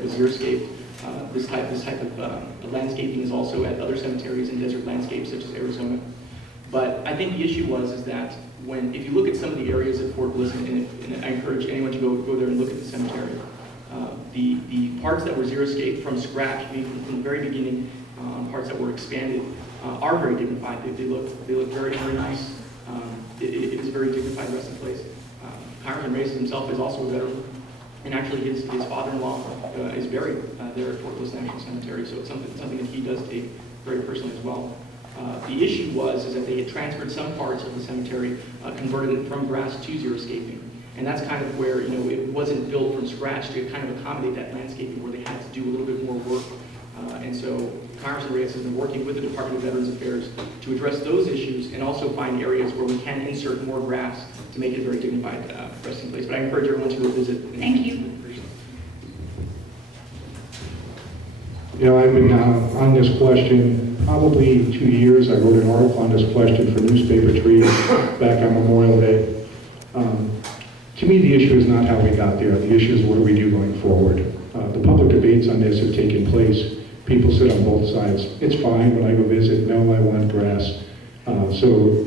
xeriscape. This type of landscaping is also at other cemeteries and desert landscapes such as Arizona. But I think the issue is that if you look at some of the areas at Fort Bliss, and I encourage anyone to go there and look at the cemetery, the parts that were xeriscaped from scratch, from the very beginning, parts that were expanded, are very dignified. They look very, very nice. It is a very dignified resting place. Congressman Reyes himself is also a veteran, and actually his father-in-law is buried there at Fort Bliss National Cemetery, so it's something that he does take very personally as well. The issue is that they had transferred some parts of the cemetery, converted it from grass to xeriscaping. And that's kind of where, it wasn't built from scratch to kind of accommodate that landscaping where they had to do a little bit more work. And so Congressman Reyes has been working with the Department of Veterans Affairs to address those issues and also find areas where we can insert more grass to make it a very dignified resting place. But I encourage everyone to go visit. Thank you. I've been on this question probably 2 years. I wrote an article on this question for Newspaper Trees back on Memorial Day. To me, the issue is not how we got there. The issue is what do we do going forward. The public debates on this have taken place. People sit on both sides. It's fine when I go visit. No, I want grass. So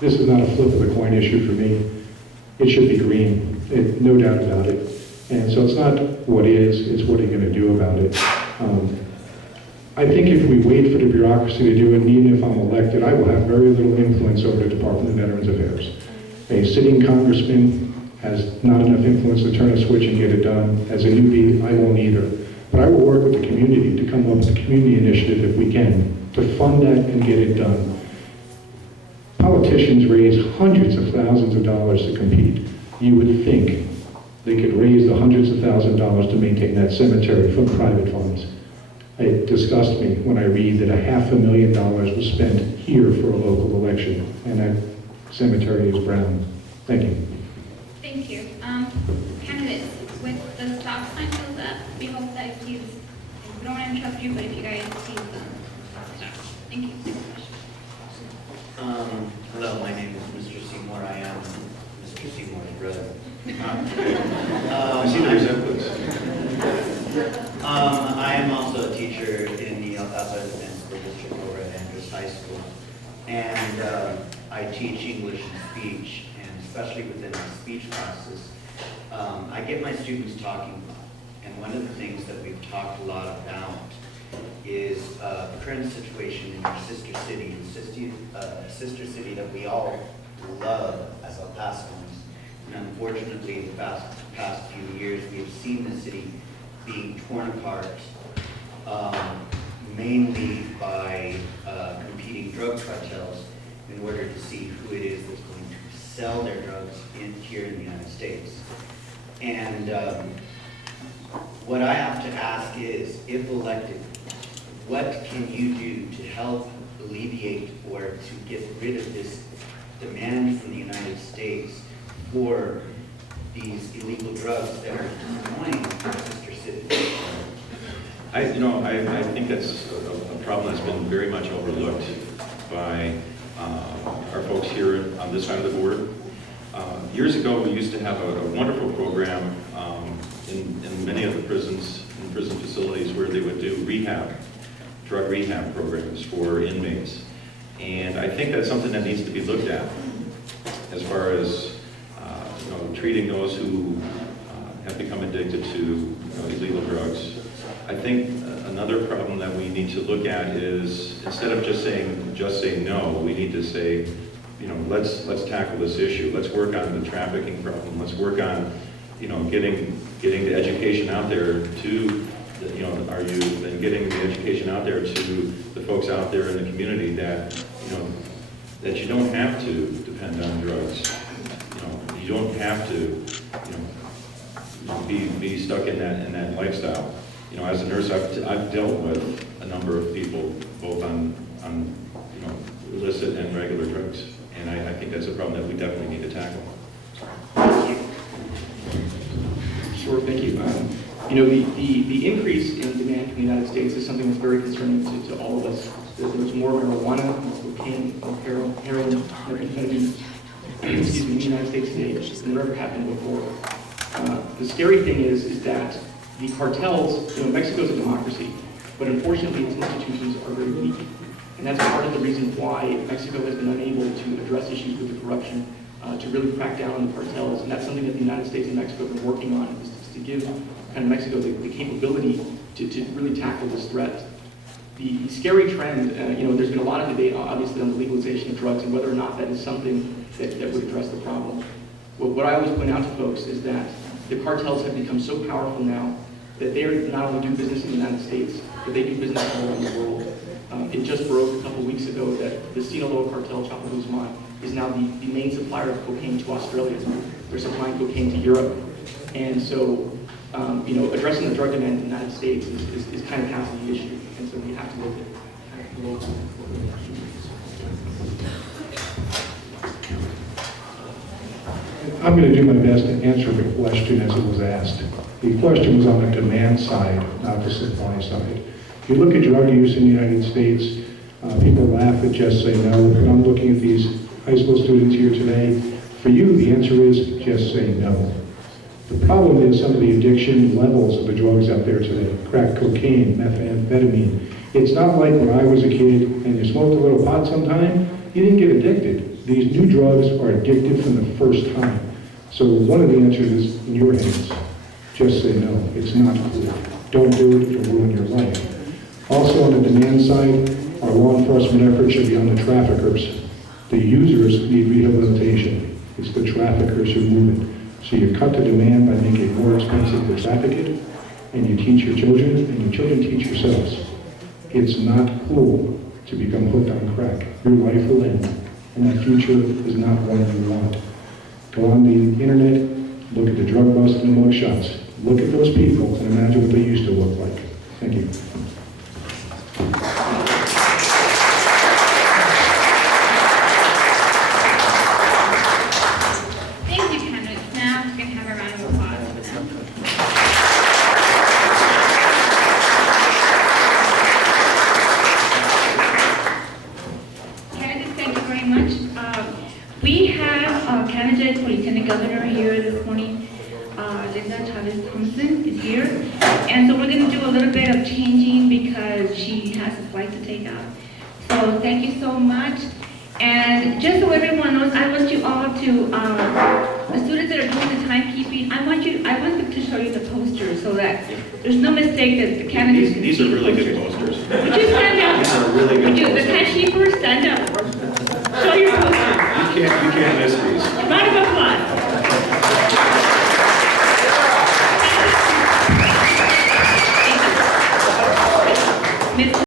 this is not a flip of the coin issue for me. It should be green, no doubt about it. And so it's not what is, it's what are you going to do about it. I think if we wait for the bureaucracy to do it, and even if I'm elected, I will have very little influence over the Department of Veterans Affairs. A sitting congressman has not enough influence to turn a switch and get it done. As a newbie, I won't either. But I will work with the community to come up with a community initiative if we can, to fund that and get it done. Politicians raise hundreds of thousands of dollars to compete. You would think they could raise the hundreds of thousands of dollars to maintain that cemetery from private funds. It disgusts me when I read that $500,000 was spent here for a local election, and that cemetery is brown. Thank you. Thank you. Candidates, with the stop sign goes up, we hope that we don't want to interrupt you, but if you guys see them, stop. Thank you. Next question. Hello, my name is Mr. Seymour. I am Mr. Seymour's brother. I see the resemblance. I am also a teacher in the El Paso Independent School District over at Burges High School. And I teach English and speech, and especially within my speech classes, I get my students talking a lot. And one of the things that we've talked a lot about is the current situation in your sister city, sister city that we all love as El Pasoans. And unfortunately, in the past few years, we have seen the city being torn apart, mainly by competing drug cartels in order to see who it is that's going to sell their drugs here in the United States. And what I have to ask is, if elected, what can you do to help alleviate or to get rid of this demand from the United States for these illegal drugs that are destroying our sister cities? I think that's a problem that's been very much overlooked by our folks here on this side of the border. Years ago, we used to have a wonderful program in many of the prisons, in prison facilities, where they would do drug rehab programs for inmates. And I think that's something that needs to be looked at as far as treating those who have become addicted to illegal drugs. I think another problem that we need to look at is, instead of just saying no, we need to say, let's tackle this issue. Let's work on the trafficking problem. Let's work on, getting the education out there to our youth, and getting the education out there to the folks out there in the community that that you don't have to depend on drugs. You don't have to be stuck in that lifestyle. As a nurse, I've dealt with a number of people both on illicit and regular drugs, and I think that's a problem that we definitely need to tackle. Thank you. Sure, thank you. The increase in demand from the United States is something that's very concerning to all of us. There's more marijuana, more cocaine, more heroin, more methamphetamine, in the United States today than ever happened before. The scary thing is that the cartels, Mexico's a democracy, but unfortunately its institutions are very weak. And that's part of the reason why Mexico has been unable to address issues with the corruption, to really crack down on the cartels. And that's something that the United States and Mexico have been working on, is to give kind of Mexico the capability to really tackle this threat. The scary trend, there's been a lot of debate, obviously, on the legalization of drugs and whether or not that is something that would address the problem. What I always point out to folks is that the cartels have become so powerful now that they not only do business in the United States, but they do business all around the world. It just broke a couple weeks ago that the Sinaloa cartel, Chapo Guzman, is now the main supplier of cocaine to Australia. They're supplying cocaine to Europe. And so, addressing the drug demand in the United States is kind of half the issue. And so we have to look at global. I'm going to do my best to answer the question as it was asked. The question was on the demand side, not the supply side. If you look at drug use in the United States, people laugh at just say no, but I'm looking at these high school students here today. For you, the answer is just say no. The problem is some of the addiction levels of the drugs out there today, crack cocaine, methamphetamine. It's not like when I was a kid and you smoked a little pot sometime, you didn't get addicted. These new drugs are addictive from the first time. So one of the answers is in your hands. Just say no. It's not cool. Don't do it. It'll ruin your life. Also on the demand side, our law enforcement efforts should be on the traffickers. The users need rehabilitation. It's the traffickers who move it. So you cut the demand by making it more expensive to traffic it, and you teach your children, and your children teach yourselves. It's not cool to become hooked on crack. Your life will end, and that future is not one you want. Go on the internet, look at the drug busts and the mug shots. Look at those people and imagine what they used to look like. Thank you. Thank you, candidates. Now we're going to have a round of applause for them. Candidates, thank you very much. We have a candidate for Lieutenant Governor here this morning. Linda Chavez Thompson is here. And so we're going to do a little bit of changing because she has a flight to take out. So thank you so much. And just so everyone knows, I want you all to, the students that are doing the timekeeping, I want them to show you the posters so that there's no mistake that the candidates can These see are the really good posters. posters. Would you stand up? These are really good Would you, the posters. timekeepers, stand up. Show your poster. You can't miss these. Round of applause.